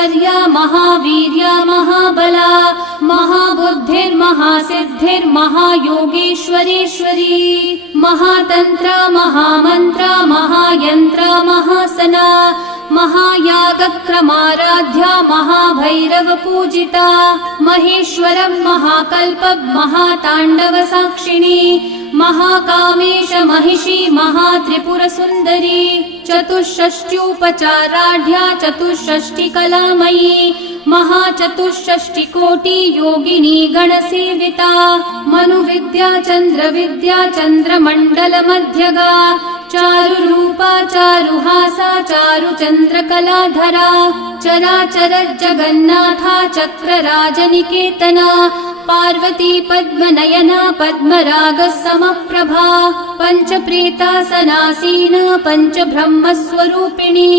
महाऐश्वर्या महावीर्या महाबला महाबुद्धिर्महासिद्धिर्महायोगेश्वरेश्वरी महातन्त्रा महामन्त्रा महायन्त्रा महासना महायागक्रमाराध्या महाभैरवपूजिता महेश्वरं महाकल्पं महाताण्डवसाक्षिणी महाकामेश महिषी महात्रिपुरसुन्दरी चतुष्षष्ट्युपचाराढ्या चतुष्षष्टिकलामयी महाचतुष्षष्टिकोटि योगिनी गणसेविता मनुविद्या चन्द्रविद्या चन्द्रमण्डलमध्यगा चारुरूपा चारुहासा चारुचन्द्रकलाधरा चराचर जगन्नाथा चक्रराजनिकेतना पार्वती पद्मनयना पद्मरागसमप्रभा पञ्चप्रेतासनासीना पञ्चब्रह्मस्वरूपिणी